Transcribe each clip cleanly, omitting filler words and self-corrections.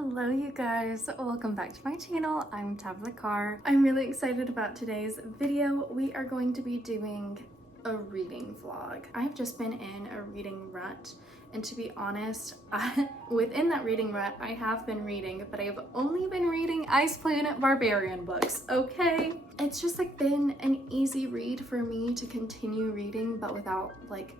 Hello you guys, welcome back to my channel. I'm Tabitha Carr. I'm really excited about today's video. We are going to be doing a reading vlog. I've just been in a reading rut, and to be honest, within that reading rut, I have been reading, but I have only been reading Ice Planet Barbarian books, okay? It's just like been an easy read for me to continue reading, but without like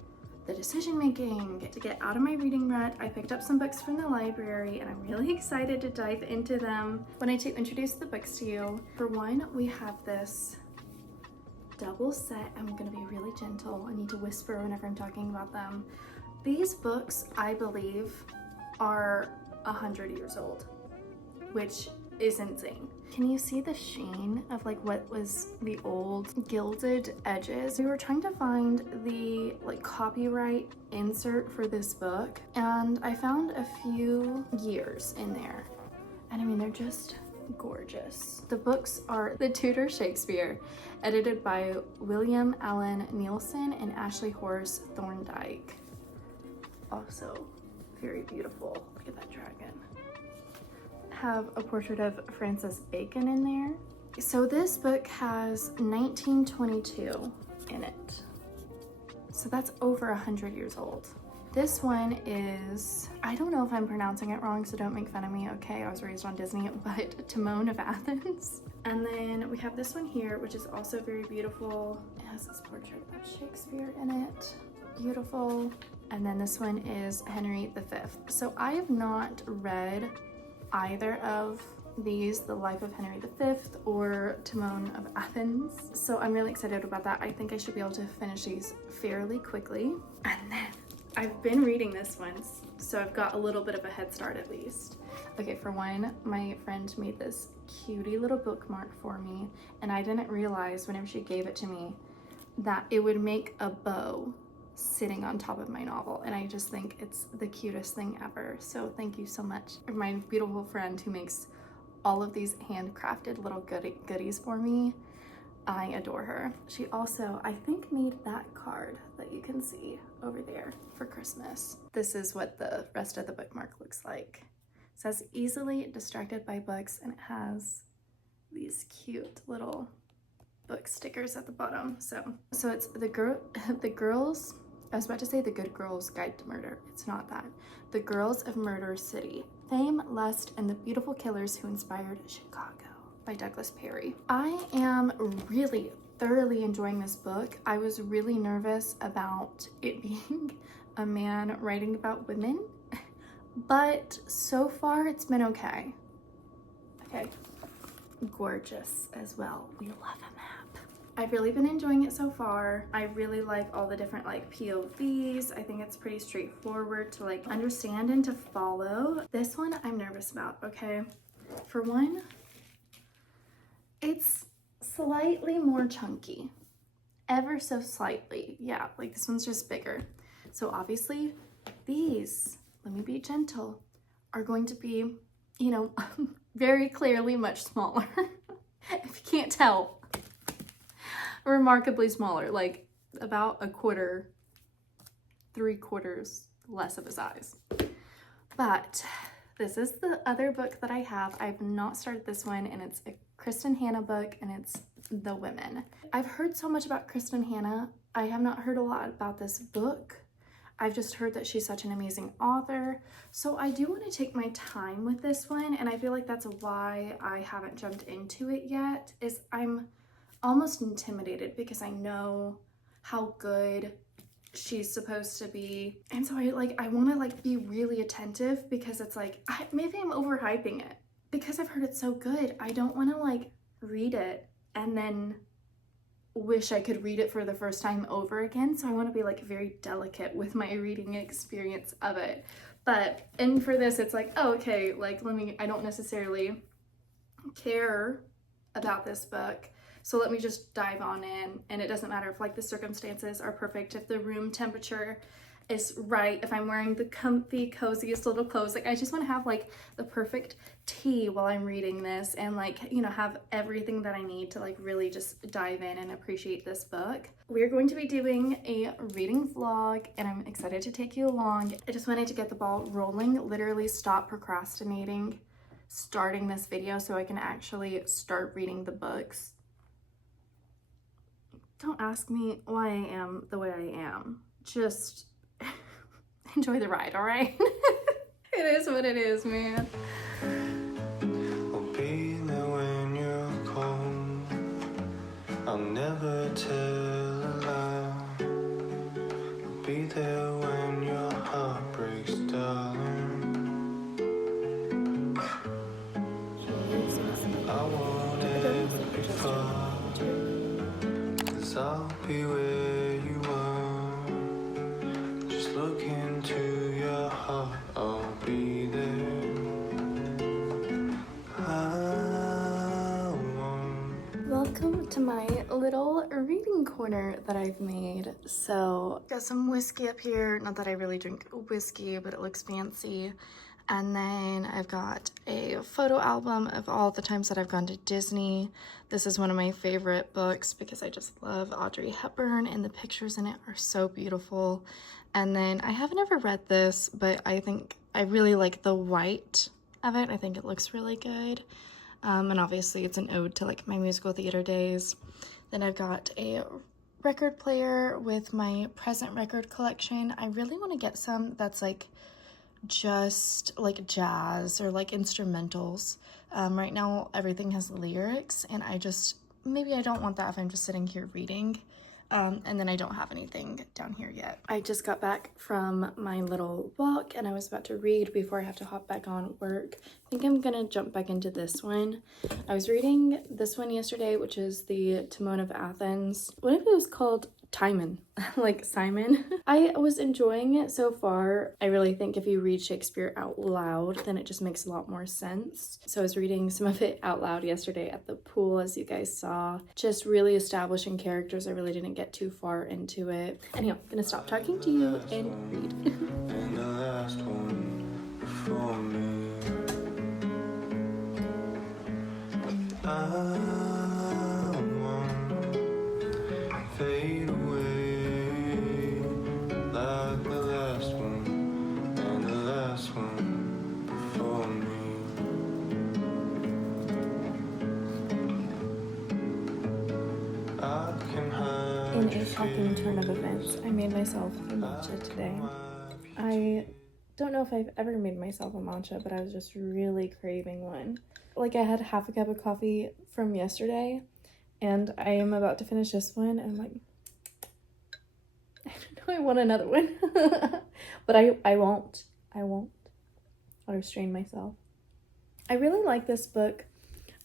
the decision making. To get out of my reading rut, I picked up some books from the library and I'm really excited to dive into them. Wanted to introduce the books to you. For one, we have this double set. I'm gonna be really gentle. I need to whisper whenever I'm talking about them. These books, I believe, are 100 years old, which is insane. Can you see the sheen of like what was the old gilded edges? We were trying to find the like copyright insert for this book, and I found a few years in there, and I mean they're just gorgeous. The books are The Tudor Shakespeare, edited by William Allen Nielsen and Ashley Horace Thorndike. Also very beautiful. Look at that dragon. Have a portrait of Francis Bacon in there. So this book has 1922 in it. So that's over 100 years old. This one is, I don't know if I'm pronouncing it wrong, so don't make fun of me, okay? I was raised on Disney, but Timon of Athens. And then we have this one here, which is also very beautiful. It has this portrait of Shakespeare in it. Beautiful. And then this one is Henry V. So I have not read either of these, The Life of Henry V or Timon of Athens. So I'm really excited about that. I think I should be able to finish these fairly quickly. And then I've been reading this one, so I've got a little bit of a head start at least. Okay, for one, my friend made this cutie little bookmark for me, and I didn't realize whenever she gave it to me that it would make a bow sitting on top of my novel, and I just think it's the cutest thing ever. So thank you so much, my beautiful friend who makes all of these handcrafted little goodies for me. I adore her. She also, I think, made that card that you can see over there for Christmas. This is what the rest of the bookmark looks like. It says easily distracted by books, and it has these cute little book stickers at the bottom. So it's the girls, I was about to say The Good Girls Guide to Murder. It's not that. The Girls of Murder City. Fame, Lust, and the Beautiful Killers Who Inspired Chicago by Douglas Perry. I am really thoroughly enjoying this book. I was really nervous about it being a man writing about women, but so far it's been okay. Okay, gorgeous as well. We love a map. I've really been enjoying it so far. I really like all the different like POVs. I think it's pretty straightforward to like understand and to follow. This one I'm nervous about, okay? For one, it's slightly more chunky. Ever so slightly. Yeah, like this one's just bigger. So obviously these, let me be gentle, are going to be, you know, very clearly much smaller. If you can't tell. Remarkably smaller, like about a quarter, 3/4 less of a size. But this is the other book that I have. I've not started this one, and it's a Kristen Hanna book, and it's The Women. I've heard so much about Kristen Hanna. I have not heard a lot about this book. I've just heard that she's such an amazing author. So I do want to take my time with this one, and I feel like that's why I haven't jumped into it yet, is I'm almost intimidated because I know how good she's supposed to be, and so I want to like be really attentive, because it's like maybe I'm overhyping it because I've heard it's so good. I don't want to like read it and then wish I could read it for the first time over again, so I want to be like very delicate with my reading experience of it. And for this, it's like, oh, okay, like I don't necessarily care about this book, so let me just dive on in, and it doesn't matter if like the circumstances are perfect, if the room temperature is right, if I'm wearing the comfy, coziest little clothes. Like I just want to have like the perfect tea while I'm reading this, and like, you know, have everything that I need to like really just dive in and appreciate this book. We're going to be doing a reading vlog, and I'm excited to take you along. I just wanted to get the ball rolling, literally stop procrastinating starting this video so I can actually start reading the books. Don't ask me why I am the way I am. Just enjoy the ride, all right? It is what it is, man. I'll be there when you're cold. I'll never tell a lie. I'll be there when your heart breaks, darling. I won't ever be far, 'cause I'll be where you are. Just look into your heart, I'll be there. I won't. Welcome to my little reading corner that I've made. So, got some whiskey up here. Not that I really drink whiskey, but it looks fancy. And then I've got a photo album of all the times that I've gone to Disney. This is one of my favorite books because I just love Audrey Hepburn and the pictures in it are so beautiful. And then I haven't ever read this, but I think I really like the white of it. I think it looks really good. And obviously it's an ode to like my musical theater days. Then I've got a record player with my present record collection. I really want to get some that's like just like jazz or like instrumentals. Right now everything has lyrics and maybe I don't want that if I'm just sitting here reading. And then I don't have anything down here yet. I just got back from my little walk and I was about to read before I have to hop back on work. I think I'm gonna jump back into this one. I was reading this one yesterday, which is the Timon of Athens. What if it was called Timon? Like Simon. I was enjoying it so far. I really think if you read Shakespeare out loud, then it just makes a lot more sense. So I was reading some of it out loud yesterday at the pool, as you guys saw. Just really establishing characters. I really didn't get too far into it. Anyhow, I'm gonna stop talking to you and read. And the last one before me. I won't fade away like the last one and the last one before me. I can hide In a shocking turn of events, I made myself a matcha today. I don't know if I've ever made myself a matcha, but I was just really craving one. Like I had half a cup of coffee from yesterday and I am about to finish this one and I'm like, I don't know, I want another one. But I won't. I'll restrain myself. I really like this book.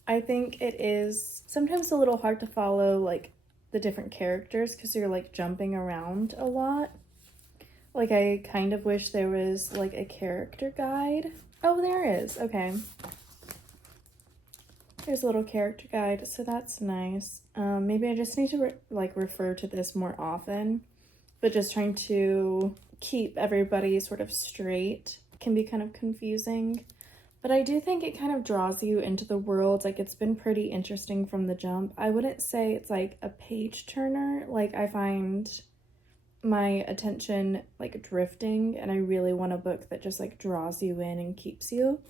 I think it is sometimes a little hard to follow like the different characters because you're like jumping around a lot. Like I kind of wish there was like a character guide. Oh, there is. Okay. There's a little character guide, so that's nice. Maybe I just need to refer to this more often, but just trying to keep everybody sort of straight can be kind of confusing. But I do think it kind of draws you into the world. Like it's been pretty interesting from the jump. I wouldn't say it's like a page turner. Like I find my attention like drifting and I really want a book that just like draws you in and keeps you.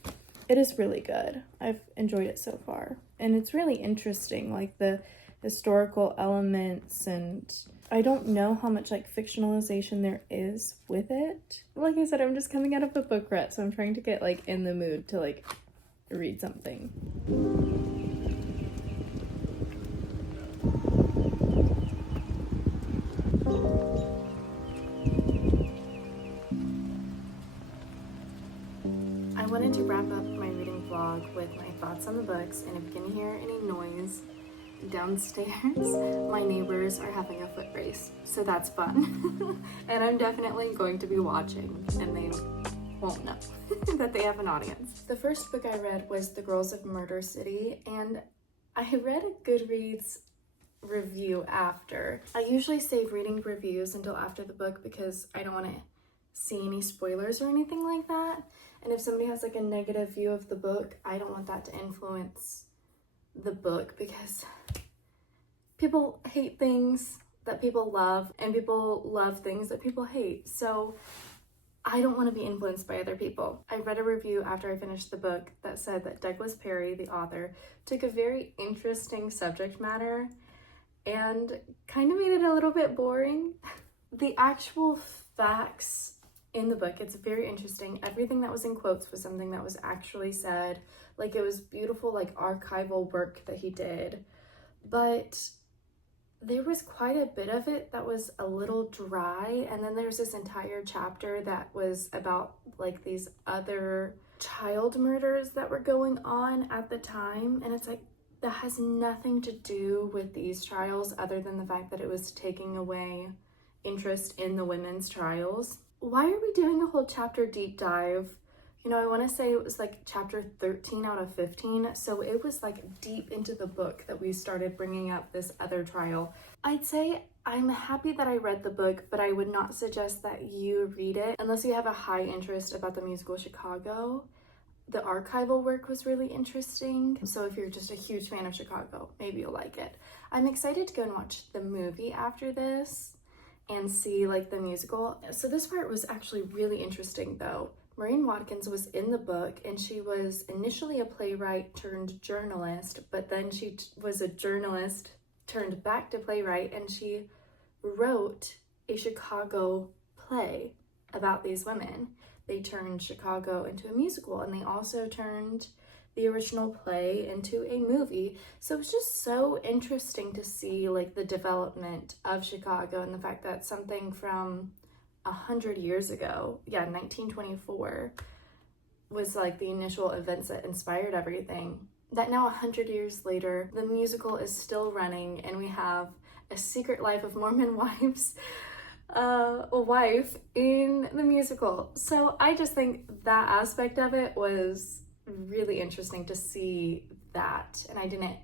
It is really good. I've enjoyed it so far. And it's really interesting, like the historical elements, and I don't know how much like fictionalization there is with it. Like I said, I'm just coming out of a book rut, so I'm trying to get like in the mood to like read something. I wanted to wrap up my reading vlog with my thoughts on the books, and if you can hear any noise downstairs, my neighbors are having a foot race, so that's fun. And I'm definitely going to be watching, and they won't know that they have an audience. The first book I read was The Girls of Murder City, and I read a Goodreads review after. I usually save reading reviews until after the book because I don't want to see any spoilers or anything like that. And if somebody has like a negative view of the book, I don't want that to influence the book because people hate things that people love and people love things that people hate. So I don't want to be influenced by other people. I read a review after I finished the book that said that Douglas Perry, the author, took a very interesting subject matter and kind of made it a little bit boring. The actual facts in the book, it's very interesting. Everything that was in quotes was something that was actually said. Like, it was beautiful, like, archival work that he did. But there was quite a bit of it that was a little dry, and then there's this entire chapter that was about like these other child murders that were going on at the time, and it's like that has nothing to do with these trials other than the fact that it was taking away interest in the women's trials. Why are we doing a whole chapter deep dive? You know, I want to say it was like chapter 13 out of 15, so it was like deep into the book that we started bringing up this other trial. I'd say I'm happy that I read the book, but I would not suggest that you read it unless you have a high interest about the musical Chicago. The archival work was really interesting, so if you're just a huge fan of Chicago, maybe you'll like it. I'm excited to go and watch the movie after this and see like the musical. So this part was actually really interesting though. Maureen Watkins was in the book, and she was initially a playwright turned journalist, but then she was a journalist turned back to playwright, and she wrote a Chicago play about these women. They turned Chicago into a musical, and they also turned the original play into a movie. So it's just so interesting to see like the development of Chicago and the fact that something from 100 years ago, 1924, was like the initial events that inspired everything. That now 100 years later, the musical is still running, and we have a Secret Life of Mormon Wives wife in the musical. So I just think that aspect of it was really interesting to see that, and I didn't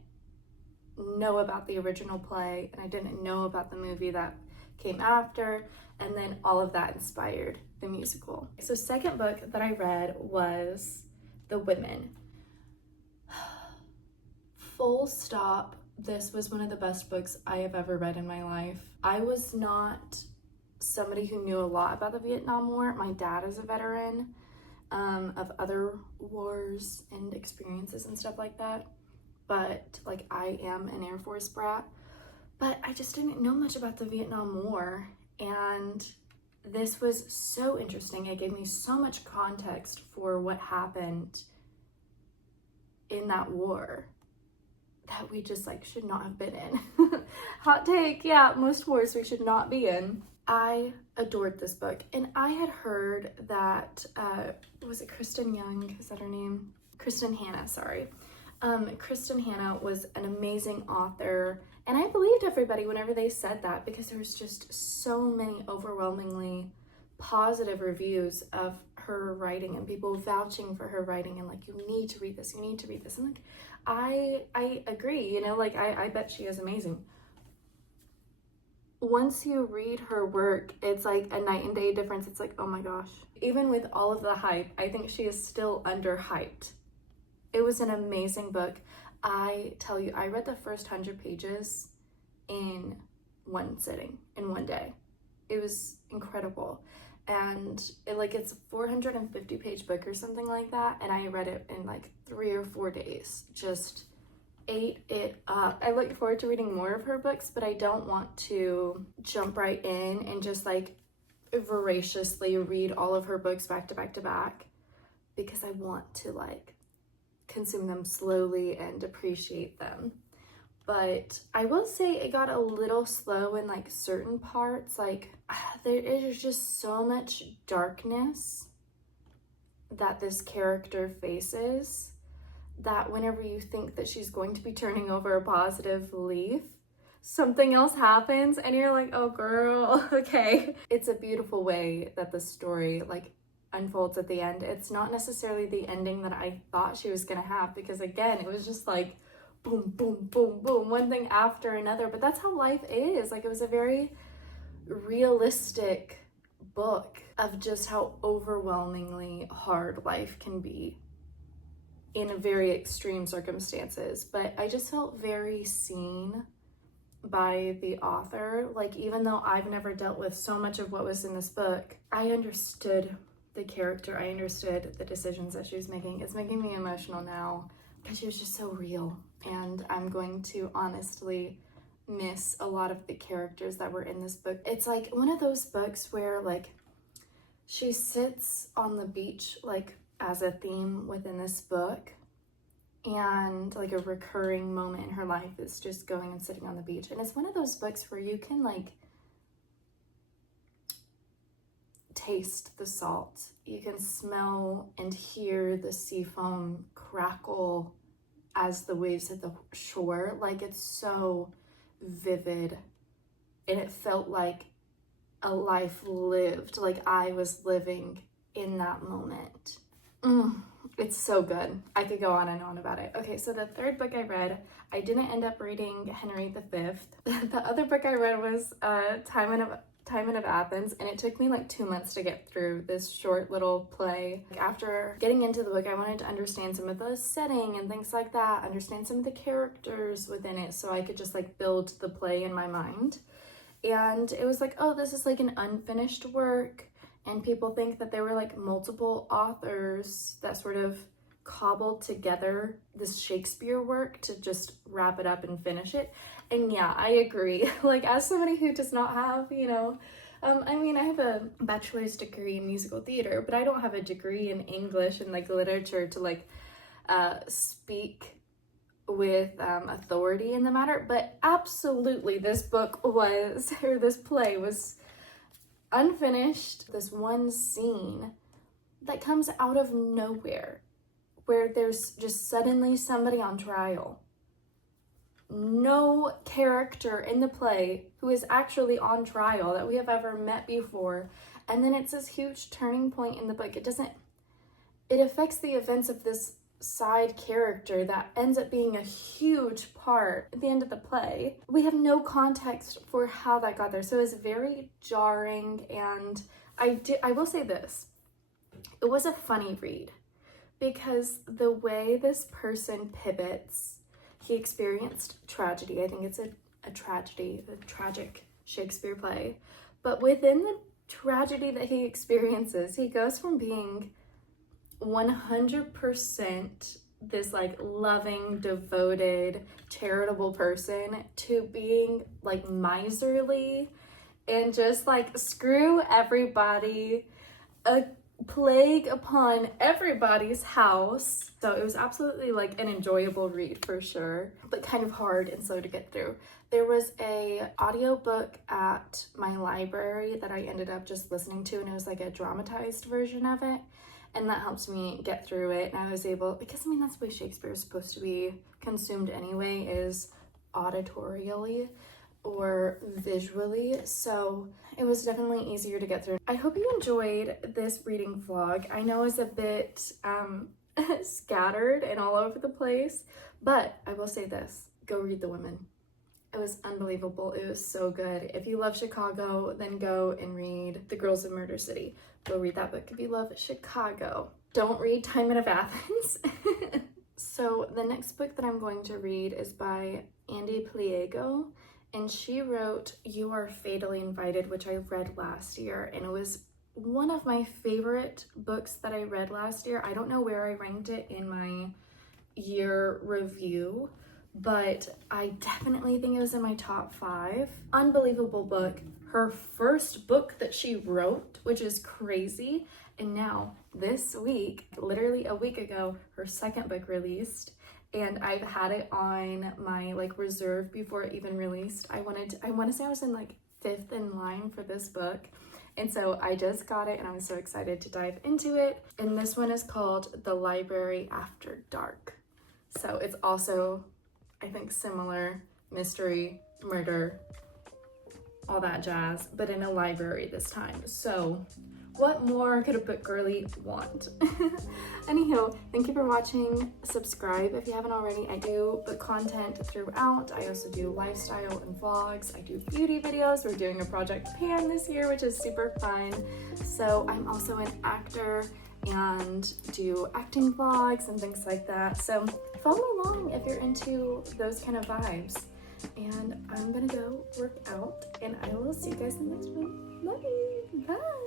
know about the original play, and I didn't know about the movie that came after, and then all of that inspired the musical. So second book that I read was The Women. Full stop, this was one of the best books I have ever read in my life. I was not somebody who knew a lot about the Vietnam War. My dad is a veteran of other wars and experiences and stuff like that, but like I am an Air Force brat. But I just didn't know much about the Vietnam War, and this was so interesting. It gave me so much context for what happened in that war that we just like should not have been in. Hot take, yeah, most wars we should not be in. I adored this book, and I had heard that, was it Kristen Young? Is that her name? Kristen Hanna, sorry. Kristen Hanna was an amazing author, and I believed everybody whenever they said that because there was just so many overwhelmingly positive reviews of her writing and people vouching for her writing and like, you need to read this, you need to read this. And like, I agree, you know, like I bet she is amazing. Once you read her work, it's like a night and day difference. It's like, oh my gosh. Even with all of the hype, I think she is still underhyped. It was an amazing book. I tell you, I read the first 100 pages in one sitting, in one day. It was incredible. And it's a 450 page book or something like that. And I read it in like 3 or 4 days. Just ate it up. I look forward to reading more of her books, but I don't want to jump right in and just like voraciously read all of her books back to back to back, because I want to like consume them slowly and appreciate them. But I will say it got a little slow in like certain parts. Like there is just so much darkness that this character faces that whenever you think that she's going to be turning over a positive leaf, something else happens and you're like, oh girl, okay. It's a beautiful way that the story like unfolds at the end. It's not necessarily the ending that I thought she was gonna have, because again, it was just like boom, boom, boom, boom, one thing after another. But that's how life is. Like, it was a very realistic book of just how overwhelmingly hard life can be in very extreme circumstances. But I just felt very seen by the author. Like, even though I've never dealt with so much of what was in this book, I understood the character. I understood the decisions that she was making. It's making me emotional now because she was just so real. And I'm going to honestly miss a lot of the characters that were in this book. It's like one of those books where like she sits on the beach like as a theme within this book, and like a recurring moment in her life is just going and sitting on the beach. And it's one of those books where you can like taste the salt. You can smell and hear the sea foam crackle as the waves hit the shore. Like, it's so vivid, and it felt like a life lived, like I was living in that moment. It's so good. I could go on and on about it. Okay, so the third book I read, I didn't end up reading Henry V. The other book I read was Timon of Athens, and it took me like 2 months to get through this short little play. After getting into the book, I wanted to understand some of the setting and things like that, understand some of the characters within it, so I could just like build the play in my mind. And it was like, oh, this is like an unfinished work, and people think that there were like multiple authors that sort of cobbled together this Shakespeare work to just wrap it up and finish it. And yeah, I agree. Like, as somebody who does not have, you know, I mean, I have a bachelor's degree in musical theater, but I don't have a degree in English and like literature to like speak with authority in the matter. But absolutely, this book was, or this play was unfinished. This one scene that comes out of nowhere, where there's just suddenly somebody on trial. No character in the play who is actually on trial that we have ever met before. And then it's this huge turning point in the book. It affects the events of this side character that ends up being a huge part at the end of the play. We have no context for how that got there. So it's very jarring, and I will say this. It was a funny read, because the way this person pivots, he experienced tragedy. I think it's a tragedy, a tragic Shakespeare play. But within the tragedy that he experiences, he goes from being 100% this like loving, devoted, charitable person to being like miserly and just like screw everybody, a plague upon everybody's house. So it was absolutely like an enjoyable read for sure, but kind of hard and slow to get through. There was a audiobook at my library that I ended up just listening to, and it was like a dramatized version of it, and that helped me get through it. And I was able, because I mean, that's the way Shakespeare is supposed to be consumed anyway, is auditorially or visually, so it was definitely easier to get through. I hope you enjoyed this reading vlog. I know it's a bit scattered and all over the place, but I will say this: go read The Women. It was unbelievable. It was so good. If you love Chicago, then go and read The Girls of Murder City. Go read that book if you love Chicago. Don't read Timon of Athens. So the next book that I'm going to read is by Andy Pliego, and she wrote You Are Fatally Invited, which I read last year, and it was one of my favorite books that I read last year. I don't know where I ranked it in my year review, but I definitely think it was in my top 5. Unbelievable book. Her first book that she wrote, which is crazy. And now this week, literally a week ago, her second book released, and I've had it on my like reserve before it even released. I want to say I was in like 5th in line for this book. And so I just got it, and I'm so excited to dive into it. And this one is called The Library After Dark. So it's also, I think, similar, mystery, murder, all that jazz, but in a library this time. So what more could a book girly want? Anywho, thank you for watching. Subscribe if you haven't already. I do book content throughout. I also do lifestyle and vlogs. I do beauty videos. We're doing a Project Pan this year, which is super fun. So I'm also an actor and do acting vlogs and things like that. So follow along if you're into those kind of vibes. And I'm gonna go work out, and I will see you guys in the next one. Love you. Bye.